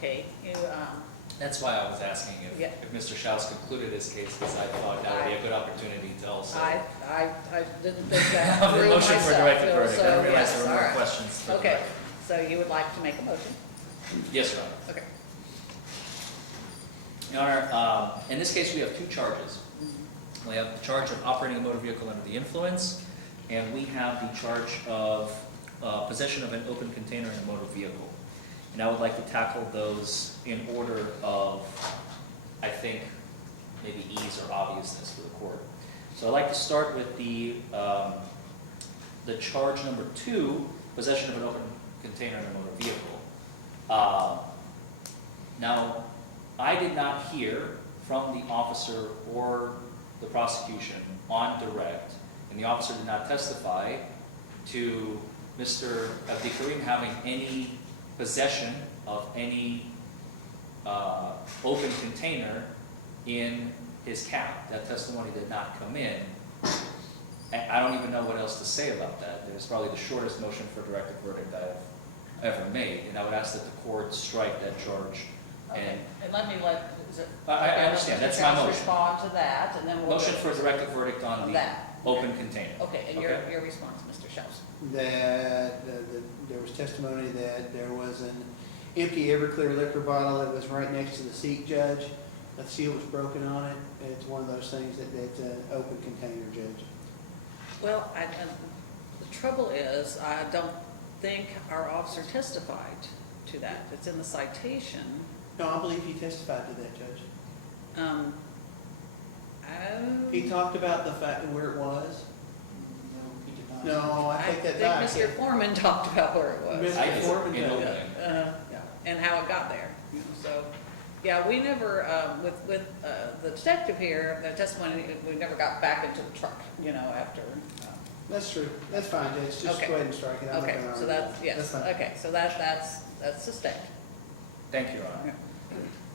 Okay, you, That's why I was asking if Mr. Shouse concluded his case, because I thought that would be a good opportunity to also. I didn't think that Have the through motion myself. for directed verdict. I So, didn't realize yes, there were all more right. questions. for the Okay, record. so you would like to make a motion? Yes, Your Honor. Okay. Your Honor, in this case, we have two charges. We have the charge of operating a motor vehicle under the influence, and we have the charge of possession of an open container in a motor vehicle. And I would like to tackle those in order of, I think, maybe ease or obviousness for the court. So I'd like to start with the charge number 2, possession of an open container in a motor vehicle. Now, I did not hear from the officer or the prosecution on direct, and the officer did not testify to Mr. Abdikarim having any possession of any open container in his cab. That testimony did not come in. I don't even know what else to say about that. It was probably the shortest motion for directed verdict I've ever made, and I would ask that the court strike that charge. Okay. And let me I understand, that's my motion. Respond to that, and then we'll. Motion for directed verdict on the open container. Okay, and your response, Mr. Shouse? That there was testimony that there was an empty Everclear liquor bottle that was right next to the seat, Judge. The seal was broken on it. It's one of those things that's an open container, Judge. Well, the trouble is, I don't think our officer testified to that. It's in the citation. No, I believe he testified to that, Judge. Oh. He talked about the fact of where it was. No, he did not. No, I take that back. I think Mr. Foreman talked about where it was. Mr. Forman in did. opening. And how it got there. So, yeah, we never, with the detective here, the testimony, we never got back into the truck, after. That's true. That's fine, Judge. Just Okay. go ahead and strike it. I'm not Okay, gonna so argue that's, that. yes, fine. okay, so that's sustained. Thank you, Your Honor.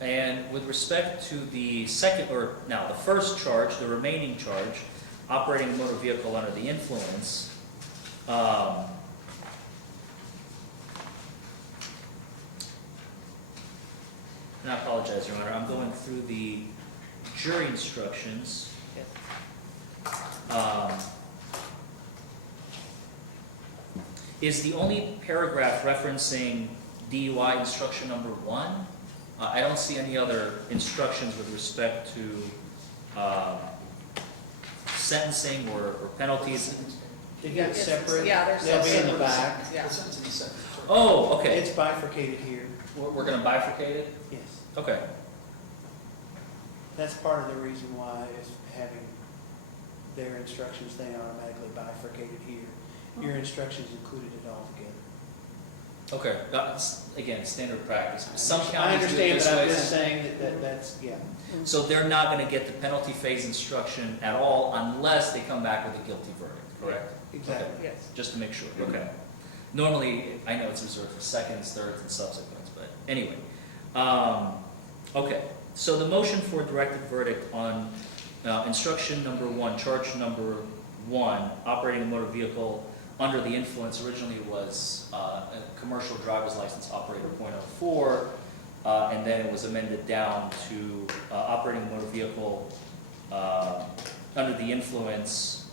And with respect to the the first charge, the remaining charge, operating a motor vehicle under the influence, and I apologize, Your Honor, I'm going through the jury instructions. Is the only paragraph referencing DUI instruction number 1? I don't see any other instructions with respect to sentencing or penalties. They got separate. Yeah, they're They'll be in the separate. back. Yeah. The sentencing is separate. Oh, okay. It's bifurcated here. We're going to bifurcate it? Yes. Okay. That's part of the reason why is having their instructions, they automatically bifurcated here. Your instructions included it all together. Okay. That's, again, standard practice. Some I counties do it understand, this but I'm way. just saying that's, yeah. So they're not going to get the penalty phase instruction at all unless they come back with a guilty verdict, correct? Exactly. Okay. Yes. Just to make sure. Okay. Normally, I know it's reserved for seconds, thirds, and subsequents, but anyway. Okay. So the motion for directed verdict on instruction number 1, charge number 1, operating a motor vehicle under the influence, originally was a commercial driver's license operator .04, and then it was amended down to operating a motor vehicle under the influence,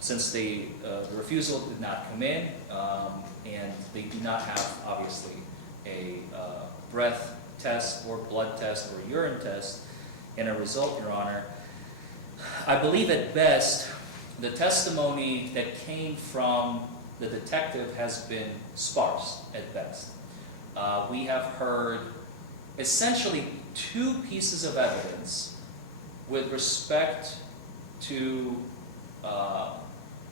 since the refusal did not come in, and they do not have, obviously, a breath test or blood test or urine test, and a result, Your Honor. I believe at best the testimony that came from the detective has been sparse at best. We have heard essentially 2 pieces of evidence with respect to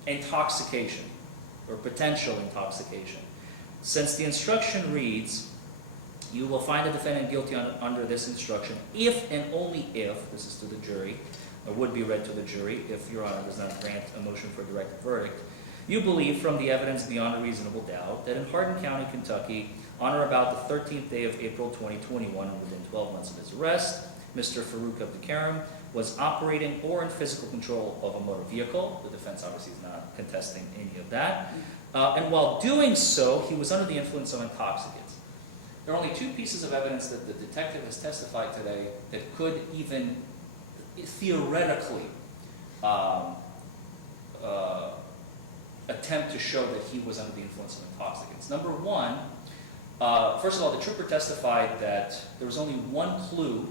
intoxication or potential intoxication. Since the instruction reads, you will find the defendant guilty under this instruction if and only if, this is to the jury, or would be read to the jury if Your Honor does not grant a motion for a directed verdict, you believe from the evidence beyond a reasonable doubt that in Hardin County, Kentucky, on or about the 13th day of April 2021, within 12 months of his arrest, Mr. Farouk Abdikarim was operating or in physical control of a motor vehicle. The defense obviously is not contesting any of that. And while doing so, he was under the influence of intoxicants. There are only two pieces of evidence that the detective has testified today that could even theoretically attempt to show that he was under the influence of intoxicants. Number one, first of all, the trooper testified that there was only one clue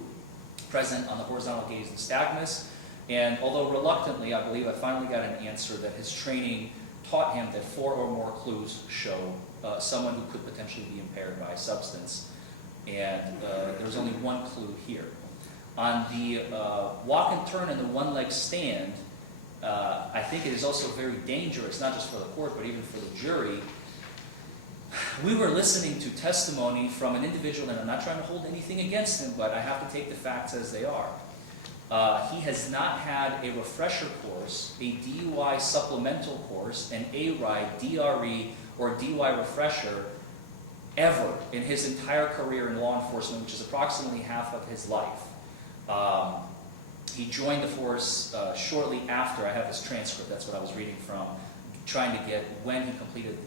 present on the horizontal gaze nystagmus, and although reluctantly, I believe I finally got an answer that his training taught him that 4 or more clues show someone who could potentially be impaired by a substance, and there was only one clue here. On the walk and turn and the one-leg stand, I think it is also very dangerous, not just for the court, but even for the jury. We were listening to testimony from an individual, and I'm not trying to hold anything against him, but I have to take the facts as they are. He has not had a refresher course, a DUI supplemental course, an A-RIDE, DRE, or DUI refresher ever in his entire career in law enforcement, which is approximately half of his life. He joined the force shortly after. I have his transcript, that's what I was reading from, trying to get when he completed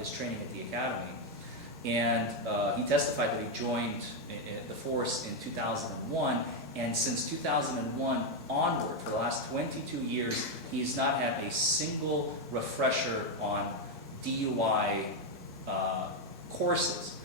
his training at the academy. And he testified that he joined the force in 2001, and since 2001 onward, for the last 22 years, he has not had a single refresher on DUI courses.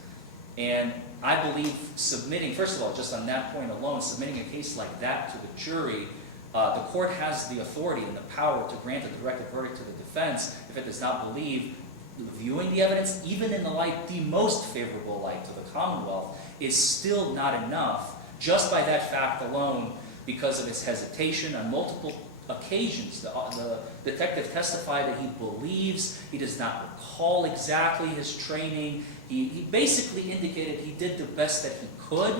And I believe submitting, first of all, just on that point alone, submitting a case like that to the jury, the court has the authority and the power to grant a directed verdict to the defense if it does not believe viewing the evidence, even in the light, the most favorable light to the Commonwealth, is still not enough, just by that fact alone, because of his hesitation on multiple occasions. The detective testified that he believes he does not recall exactly his training. He basically indicated he did the best that he could,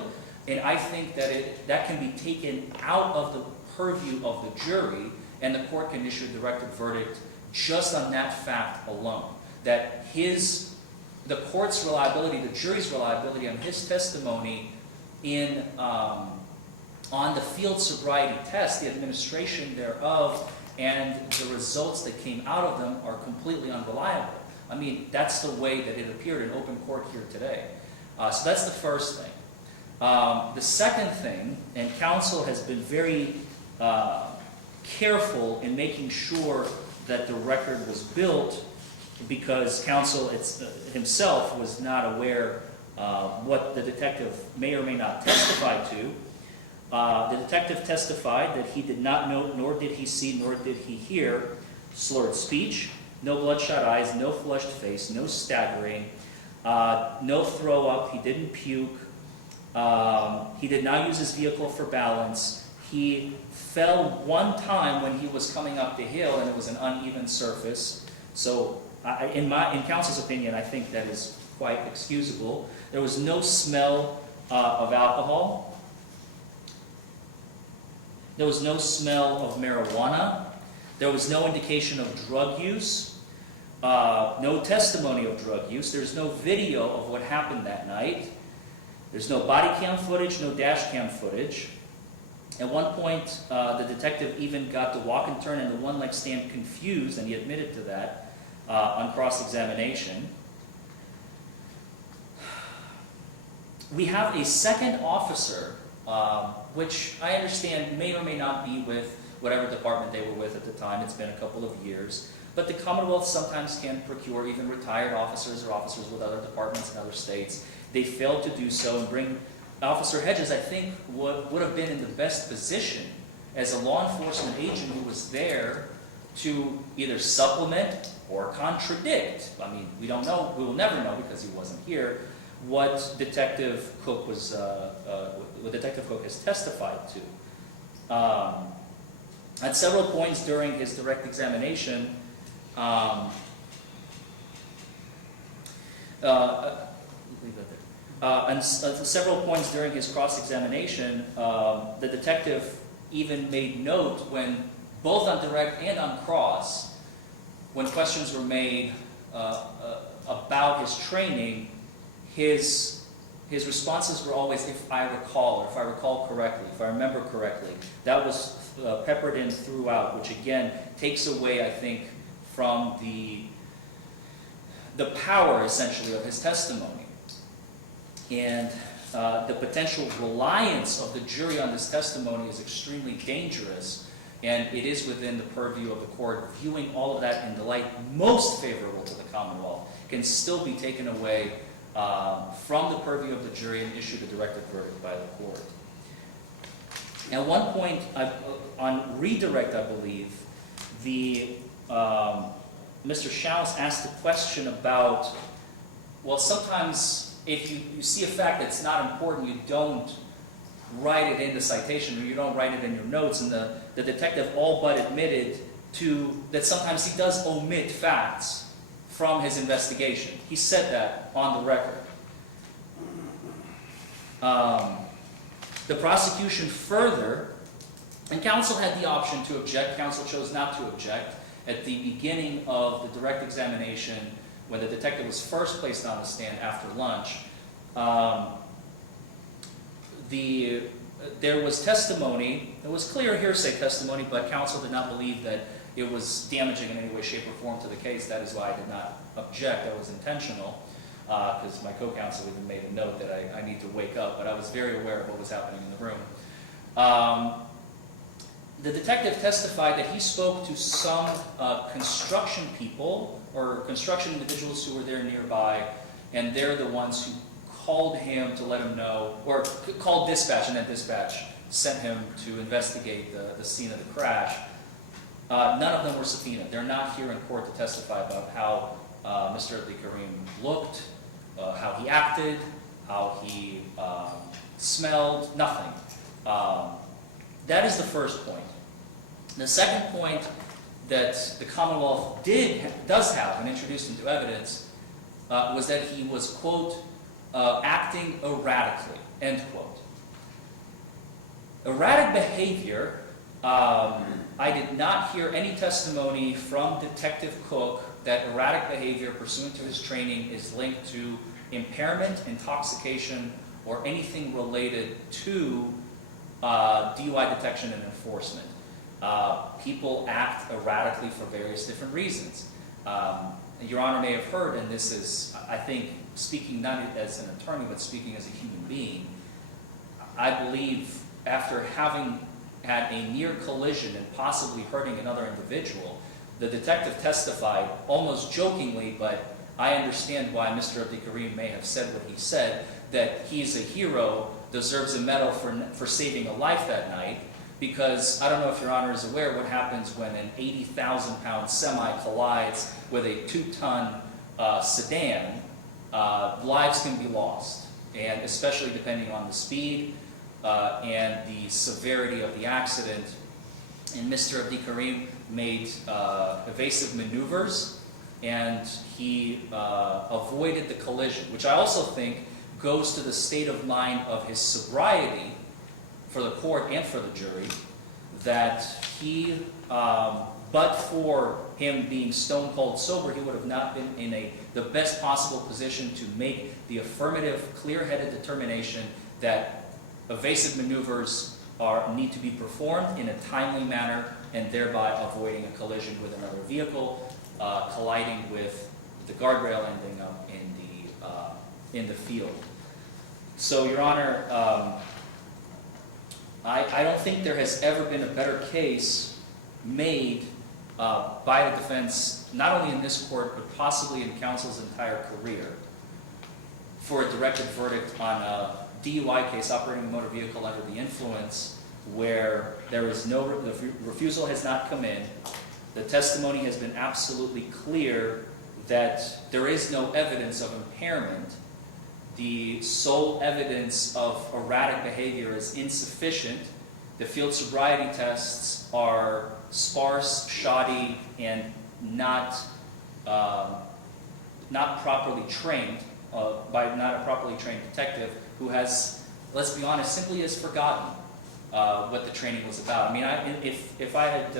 and I think that that can be taken out of the purview of the jury, and the court can issue a directed verdict just on that fact alone. That the court's reliability, the jury's reliability on his testimony in on the field sobriety test, the administration thereof, and the results that came out of them are completely unreliable. I mean, that's the way that it appeared in open court here today. So that's the first thing. The second thing, and counsel has been very careful in making sure that the record was built, because counsel himself was not aware what the detective may or may not testify to. The detective testified that he did not know, nor did he see, nor did he hear slurred speech, no bloodshot eyes, no flushed face, no staggering, no throw up, he didn't puke, he did not use his vehicle for balance, he fell one time when he was coming up the hill and it was an uneven surface. So in counsel's opinion, I think that is quite excusable. There was no smell of alcohol. There was no smell of marijuana. There was no indication of drug use. No testimony of drug use. There's no video of what happened that night. There's no body cam footage, no dash cam footage. At one point, the detective even got the walk and turn and the one-leg stand confused, and he admitted to that on cross-examination. We have a second officer, which I understand may or may not be with whatever department they were with at the time. It's been a couple of years. But the Commonwealth sometimes can procure even retired officers or officers with other departments in other states. They failed to do so, and bring Officer Hedges, I think, would have been in the best position as a law enforcement agent who was there to either supplement or contradict. I mean, we don't know, we will never know because he wasn't here, what Detective Cook has testified to. At several points during his direct examination, and several points during his cross-examination, the detective even made note when, both on direct and on cross, when questions were made about his training, his responses were always, if I recall, or if I recall correctly, if I remember correctly. That was peppered in throughout, which again takes away, I think, from the power, essentially, of his testimony. And the potential reliance of the jury on this testimony is extremely dangerous, and it is within the purview of the court. Viewing all of that in the light most favorable to the Commonwealth can still be taken away from the purview of the jury and issued a directed verdict by the court. At one point, on redirect, I believe, Mr. Shouse asked a question about, well, sometimes if you see a fact that's not important, you don't write it in the citation, or you don't write it in your notes, and the detective all but admitted that sometimes he does omit facts from his investigation. He said that on the record. The prosecution further, and counsel had the option to object, counsel chose not to object. At the beginning of the direct examination, when the detective was first placed on the stand after lunch, there was testimony, it was clear hearsay testimony, but counsel did not believe that it was damaging in any way, shape, or form to the case. That is why I did not object. That was intentional, because my co-counsel even made a note that I need to wake up, but I was very aware of what was happening in the room. The detective testified that he spoke to some construction people or construction individuals who were there nearby, and they're the ones who called him to let him know, or called dispatch, and then dispatch sent him to investigate the scene of the crash. None of them were subpoenaed. They're not here in court to testify about how Mr. Kareem looked, how he acted, how he smelled, nothing. That is the first point. The second point that the Commonwealth does have and introduced into evidence was that he was, quote, acting erratically, end quote. Erratic behavior, I did not hear any testimony from Detective Cook that erratic behavior pursuant to his training is linked to impairment, intoxication, or anything related to DUI detection and enforcement. People act erratically for various different reasons. Your Honor may have heard, and this is, I think, speaking not as an attorney, but speaking as a human being, I believe after having had a near collision and possibly hurting another individual, the detective testified, almost jokingly, but I understand why Mr. Kareem may have said what he said, that he's a hero, deserves a medal for saving a life that night, because I don't know if Your Honor is aware what happens when an 80,000-pound semi collides with a 2-ton sedan. Lives can be lost, and especially depending on the speed and the severity of the accident. And Mr. Kareem made evasive maneuvers, and he avoided the collision, which I also think goes to the state of mind of his sobriety for the court and for the jury, that he, but for him being stone cold sober, he would have not been in the best possible position to make the affirmative, clear-headed determination that evasive maneuvers need to be performed in a timely manner, and thereby avoiding a collision with another vehicle, colliding with the guardrail, ending up in the field. So, Your Honor, I don't think there has ever been a better case made by the defense, not only in this court, but possibly in counsel's entire career, for a directed verdict on a DUI case, operating a motor vehicle under the influence, where there is the refusal has not come in. The testimony has been absolutely clear that there is no evidence of impairment. The sole evidence of erratic behavior is insufficient. The field sobriety tests are sparse, shoddy, and not properly trained by not a properly trained detective who has, let's be honest, simply has forgotten what the training was about. I mean, if I had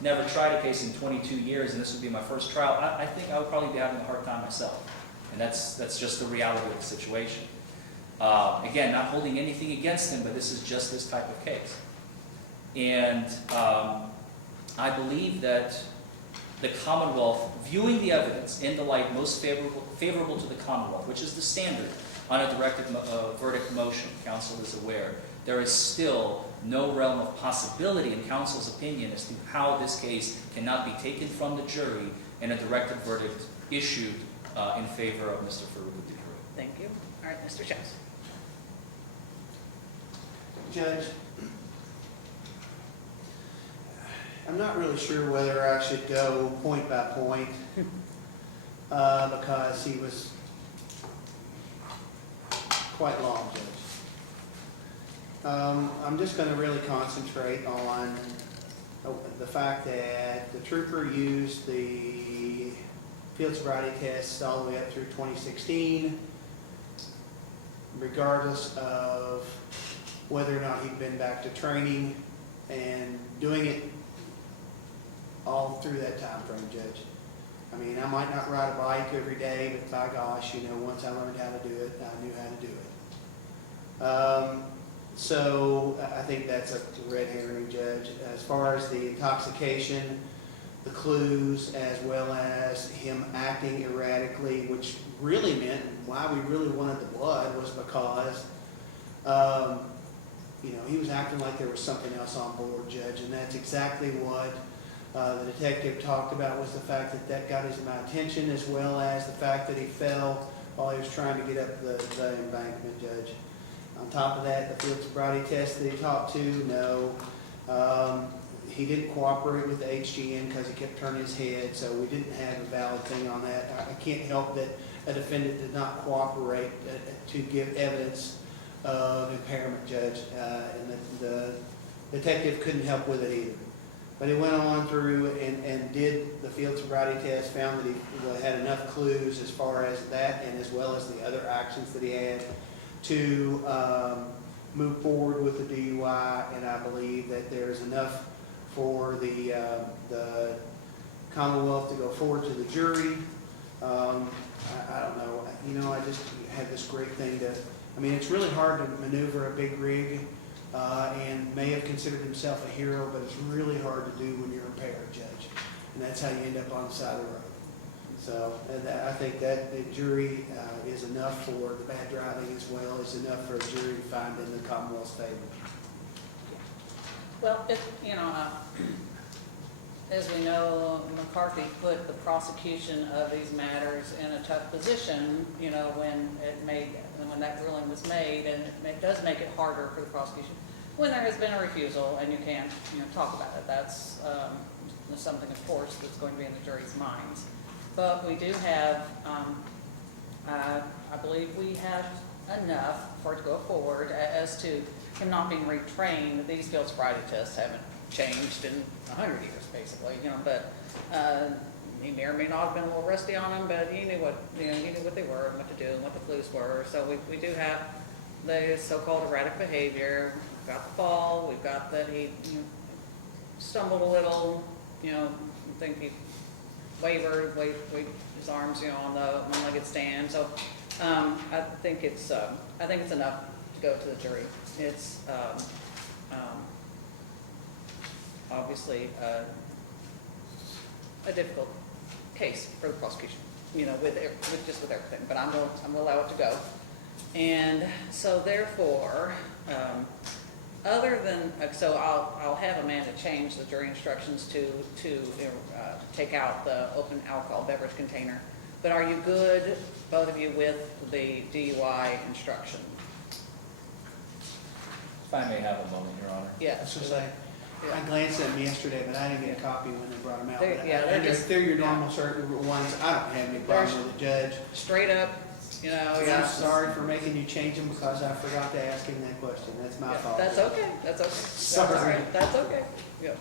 never tried a case in 22 years and this would be my first trial, I think I would probably be having a hard time myself. And that's just the reality of the situation. Again, not holding anything against him, but this is just this type of case. And I believe that the Commonwealth, viewing the evidence in the light most favorable to the Commonwealth, which is the standard on a directed verdict motion, counsel is aware, there is still no realm of possibility in counsel's opinion as to how this case cannot be taken from the jury and a directed verdict issued in favor of Mr. Farouk Abdul. Thank you. All right, Mr. Shouse. Judge, I'm not really sure whether I should go point by point, because he was quite long, Judge. I'm just going to really concentrate on the fact that the trooper used the field sobriety tests all the way up through 2016, regardless of whether or not he'd been back to training, and doing it all through that time frame, Judge. I mean, I might not ride a bike every day, but by gosh, you know, once I learned how to do it, I knew how to do it. So I think that's a red herring, Judge. As far as the intoxication, the clues, as well as him acting erratically, which really meant why we really wanted the blood was because, you know, he was acting like there was something else on board, Judge, and that's exactly what the detective talked about, was the fact that that got my attention, as well as the fact that he fell while he was trying to get up the embankment, Judge. On top of that, the field sobriety test that he talked to, no. He didn't cooperate with the HGN because he kept turning his head, so we didn't have a valid thing on that. I can't help that a defendant did not cooperate to give evidence of impairment, Judge, and the detective couldn't help with it either. But he went on through and did the field sobriety test, found that he had enough clues as far as that, and as well as the other actions that he had to move forward with the DUI, and I believe that there's enough for the Commonwealth to go forward to the jury. I don't know, you know, I just had this great thing to, I mean, it's really hard to maneuver a big rig, and may have considered himself a hero, but it's really hard to do when you're impaired, Judge, and that's how you end up on the side of the road. So I think that the jury is enough for the bad driving, as well as enough for a jury to find in the Commonwealth's favor. Well, you know, as we know, McCarthy put the prosecution of these matters in a tough position, you know, when that ruling was made, and it does make it harder for the prosecution when there has been a refusal and you can't, you know, talk about it. That's something, of course, that's going to be in the jury's minds. But we do have, I believe we have enough for it to go forward. As to him not being retrained, these field sobriety tests haven't changed in 100 years, basically, you know, but he may or may not have been a little rusty on them, but he knew what, you know, he knew what they were and what to do and what the clues were. So we do have the so-called erratic behavior. We've got the fall. We've got that he, you know, stumbled a little, you know, I think he wavered, waved his arms, you know, on the one-legged stand. So I think it's enough to go to the jury. It's obviously a difficult case for the prosecution, you know, with everything. But I'm gonna allow it to go. And so therefore, other than, so I'll have Amanda change the jury instructions to take out the open alcohol beverage container. But are you good, both of you, with the DUI instruction? If I may have a moment, Your Honor. Yes. I glanced at them yesterday, but I didn't get a copy when they brought them out. They're They're your normal certain ones. I don't have any problem with the judge. Straight up, you know. And I'm sorry for making you change them because I forgot to ask him that question. That's my fault. That's okay. That's okay. Sorry. That's all right. That's okay. Yep.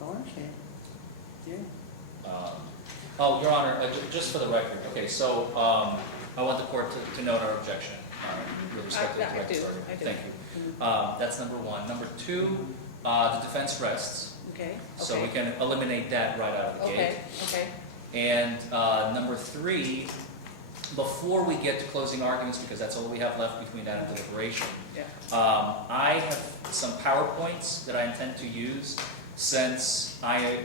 I understand. Yeah. Oh, Your Honor, just for the record, okay, so I want the court to note our objection with respect to the direct verdict. I do. Thank you. That's number one. Number two, the defense rests Okay, So we okay, can eliminate that right out of the gate. okay, okay. And number 3, before we get to closing arguments, because that's all we have left between that and deliberation, Yeah. I have some PowerPoints that I intend to use, since I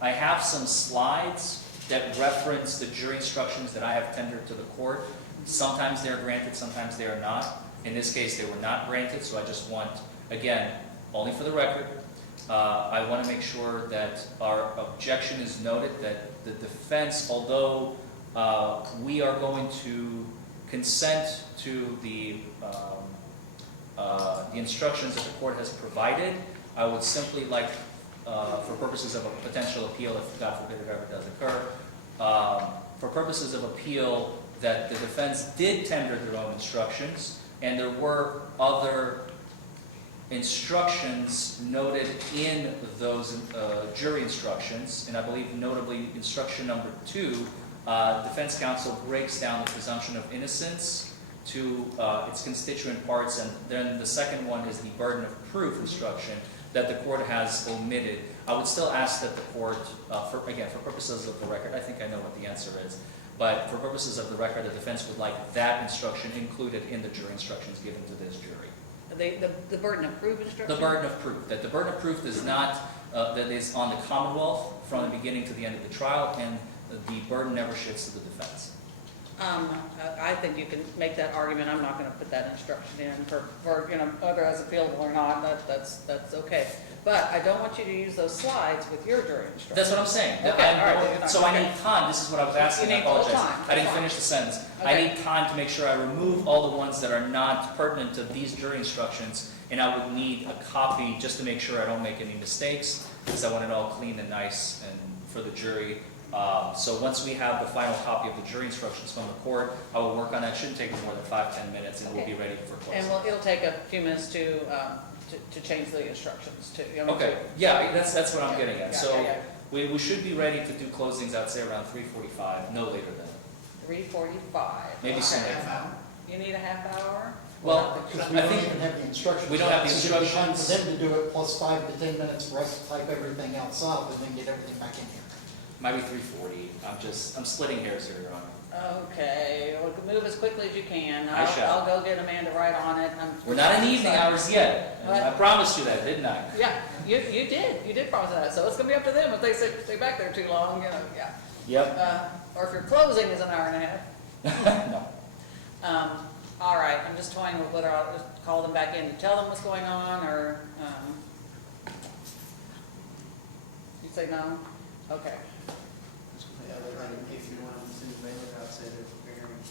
have some slides that reference the jury instructions that I have tendered to the court. Sometimes they're granted, sometimes they are not. In this case, they were not granted, so I just want, again, only for the record, I want to make sure that our objection is noted, that the defense, although we are going to consent to the instructions that the court has provided, I would simply like, for purposes of a potential appeal, if God forbid it ever does occur, for purposes of appeal, that the defense did tender their own instructions, and there were other instructions noted in those jury instructions, and I believe notably instruction number 2, defense counsel breaks down the presumption of innocence to its constituent parts, and then the second one is the burden of proof instruction that the court has omitted. I would still ask that the court, for purposes of the record, I think I know what the answer is, but for purposes of the record, the defense would like that instruction included in the jury instructions given to this jury. The burden of proof instruction? The burden of proof, that the burden of proof is not, that is on the Commonwealth from the beginning to the end of the trial, and the burden never shifts to the defense. I think you can make that argument. I'm not going to put that instruction in for whether it's appealable or not. That's okay. But I don't want you to use those slides with your jury instructions. That's what I'm saying. Okay, all right. So I need time. This is what I was asking. You I need full apologize. time. I didn't That's finish the sentence. Okay. I need time to make sure I remove all the ones that are not pertinent to these jury instructions, and I would need a copy just to make sure I don't make any mistakes, because I want it all clean and nice and for the jury. So once we have the final copy of the jury instructions from the court, I will work on that. It shouldn't take more than 5-10 minutes, and we'll be ready for closing. And it'll take a few minutes to change the instructions too. Okay, yeah, that's what I'm getting at. Yeah, So yeah. we should be ready to do closings, I'd say around 3:45, no later than. 3:45. Maybe sooner. Half hour. You need a half hour? Well, Because we I don't think even have the instructions. we don't have the So it'll be time instructions. for them to do it, plus 5 to 10 minutes for us to type everything else up and then get everything back in here. might be 3:40. I'm splitting hairs here, Your Honor. Okay, well, move as quickly as you can. I shall. I'll go get Amanda right on it. We're not in the evening hours yet. What? I promised you that, didn't I? Yeah, you did promise that, so it's gonna be up to them if they stay back there too long, yeah. Yep. Or if your closing is an hour and a half. No. All right, I'm just toying with whether I'll just call them back in to tell them what's going on, or, you say no? Okay. Yeah, but if you want to send the mailer out, say they're preparing,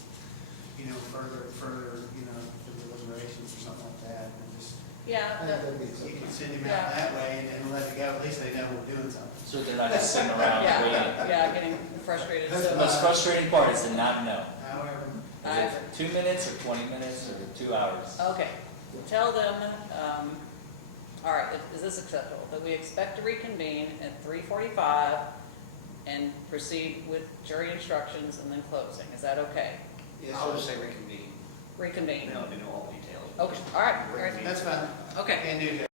further, the deliberations or something like that, and just, Yeah, you can send them out that way and let it go, at least they know we're doing something. So they're not just sitting around waiting. yeah, getting frustrated, The so. most frustrating part is to not know. However, Is it 2 minutes or 20 minutes or 2 hours? Okay, tell them, all right, is this acceptable? That we expect to reconvene at 3:45 and proceed with jury instructions and then closing. Is that okay? yes, I would just say reconvene. Reconvene. They don't know all the details. Okay, all right. that's fine. Okay. Can do that.